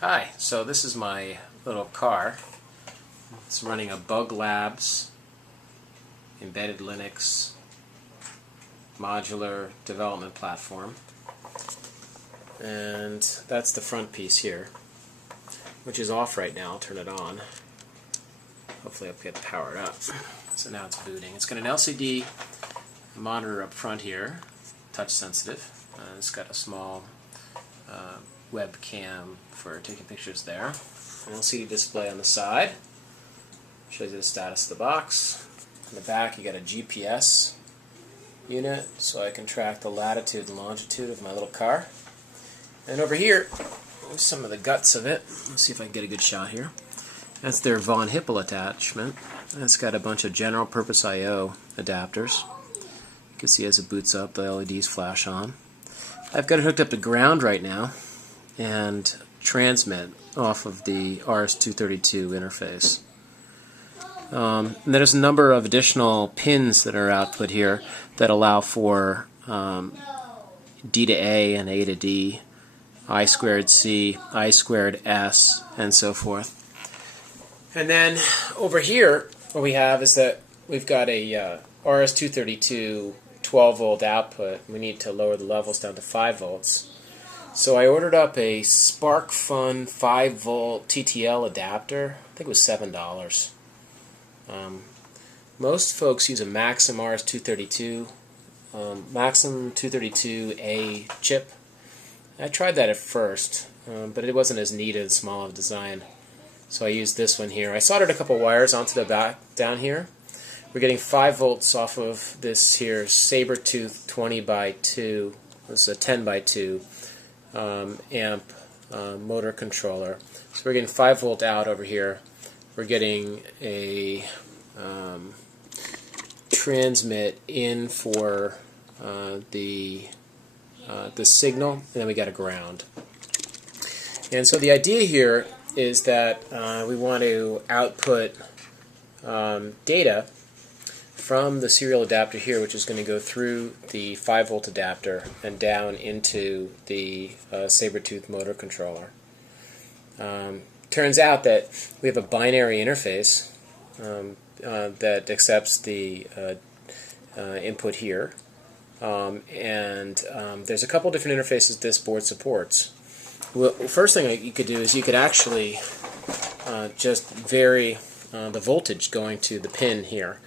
Hi, so this is my little car. It's running a Bug Labs embedded Linux modular development platform. And that's the front piece here, which is off right now. I'll turn it on. Hopefully I'll get it powered up. So now it's booting. It's got an LCD monitor up front here, touch sensitive. It's got a small webcam for taking pictures there. An LCD display on the side shows you the status of the box. In the back you got a GPS unit so I can track the latitude and longitude of my little car. And over here, here's some of the guts of it. Let's see if I can get a good shot here. That's their Von Hippel attachment. It's got a bunch of general purpose I/O adapters. You can see as it boots up, the LEDs flash on. I've got it hooked up to ground right now and transmit off of the RS-232 interface. And there's a number of additional pins that are output here that allow for D to A and A to D, I squared C, I squared S, and so forth. And then over here, what we have is that we've got a RS-232 12-volt output. We need to lower the levels down to 5 volts. So I ordered up a SparkFun 5-volt TTL adapter. I think it was $7. Most folks use a Maxim RS-232, Maxim 232A chip. I tried that at first, but it wasn't as neat and small of a design. So I used this one here. I soldered a couple wires onto the back down here. We're getting 5 volts off of this here Sabertooth 20 by 2. This is a 10 by 2 amp motor controller. So we're getting 5 volt out over here. We're getting a transmit in for the signal, and then we got a ground. And so the idea here is that we want to output data from the serial adapter here, which is going to go through the 5-volt adapter and down into the Sabertooth motor controller. Turns out that we have a binary interface that accepts the input here. And there's a couple different interfaces this board supports. Well, first thing you could do is you could actually just vary the voltage going to the pin here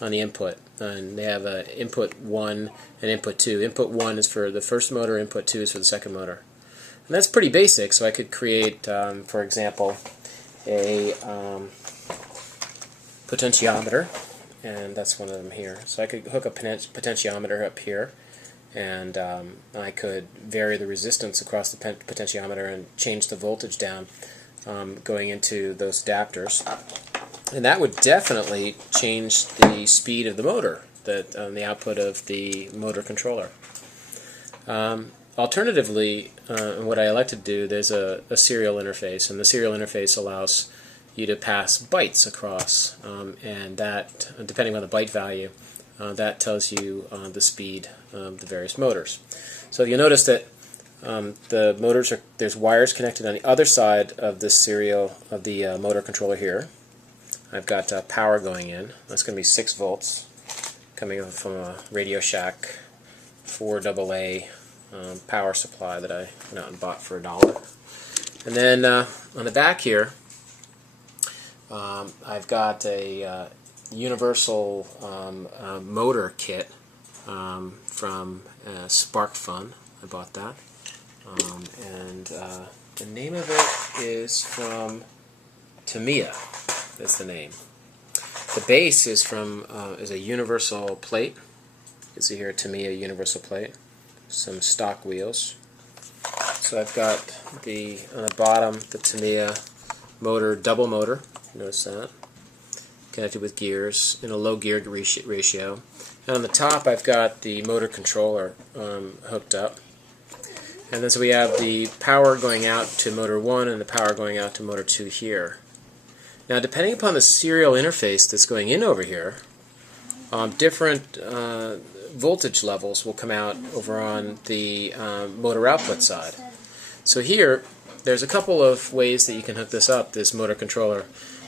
on the input. And they have input 1 and input 2. Input 1 is for the first motor, input 2 is for the second motor. And that's pretty basic, so I could create, for example, a potentiometer, and that's one of them here. So I could hook a potentiometer up here, and I could vary the resistance across the potentiometer and change the voltage down going into those adapters. And that would definitely change the speed of the motor, the output of the motor controller. Alternatively, what I like to do, there's a serial interface, and the serial interface allows you to pass bytes across, and that, depending on the byte value, that tells you the speed of the various motors. So you'll notice that the motors there's wires connected on the other side of this serial of the motor controller here. I've got power going in. That's going to be 6 volts coming from a Radio Shack 4AA power supply that I went out and bought for $1. And then on the back here, I've got a universal motor kit from SparkFun. I bought that. And the name of it is from Tamiya. That's the name. The base is from is a universal plate. You can see here a Tamiya universal plate. Some stock wheels. So I've got on the bottom the Tamiya motor, double motor. Notice that. Connected with gears in a low gear ratio. And on the top I've got the motor controller hooked up. And then so we have the power going out to motor 1 and the power going out to motor 2 here. Now, depending upon the serial interface that's going in over here, different voltage levels will come out over on the motor output side. So here, there's a couple of ways that you can hook this up, this motor controller.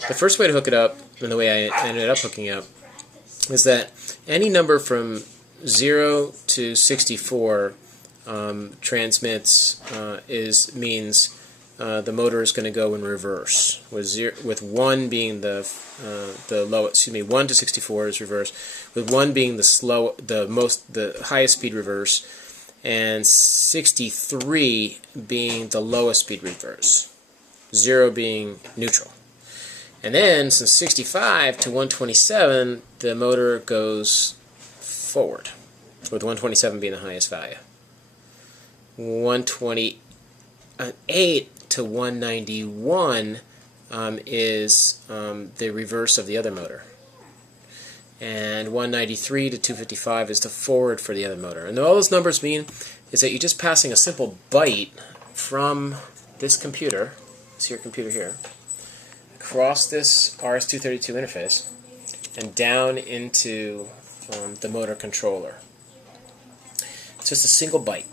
The first way to hook it up, and the way I ended up hooking it up, is that any number from 0 to 64 transmits means the motor is going to go in reverse. With 1 being the lowest, 1 to 64 is reverse, with 1 being the highest speed reverse, and 63 being the lowest speed reverse, 0 being neutral. And then, since 65 to 127, the motor goes forward, with 127 being the highest value. 128 to 191 is the reverse of the other motor. And 193 to 255 is the forward for the other motor. And all those numbers mean is that you're just passing a simple byte from this computer, it's your computer here, across this RS-232 interface and down into the motor controller. It's just a single byte.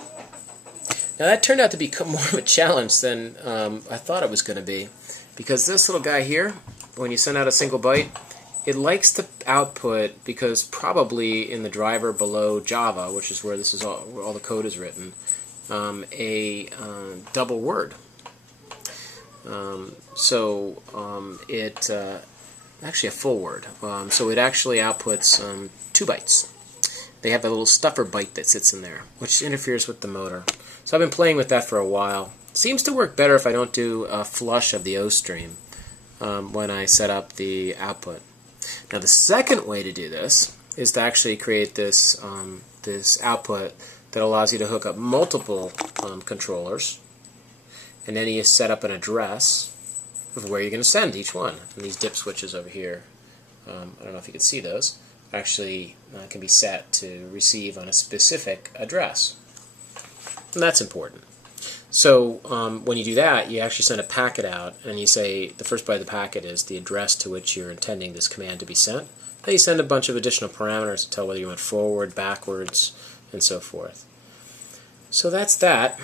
Now that turned out to become more of a challenge than I thought it was going to be, because this little guy here, when you send out a single byte, it likes to output, because probably in the driver below Java, which is where this is where all the code is written, a double word. Actually a full word. So it actually outputs 2 bytes. They have a little stuffer byte that sits in there, which interferes with the motor. So I've been playing with that for a while. Seems to work better if I don't do a flush of the O stream when I set up the output. Now the second way to do this is to actually create this this output that allows you to hook up multiple controllers, and then you set up an address of where you're going to send each one. And these dip switches over here, I don't know if you can see those, actually can be set to receive on a specific address. And that's important. So when you do that, you actually send a packet out, and you say the first byte of the packet is the address to which you're intending this command to be sent. Then you send a bunch of additional parameters to tell whether you went forward, backwards, and so forth. So that's that.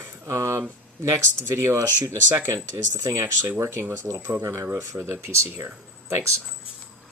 Next video I'll shoot in a second is the thing actually working with a little program I wrote for the PC here. Thanks.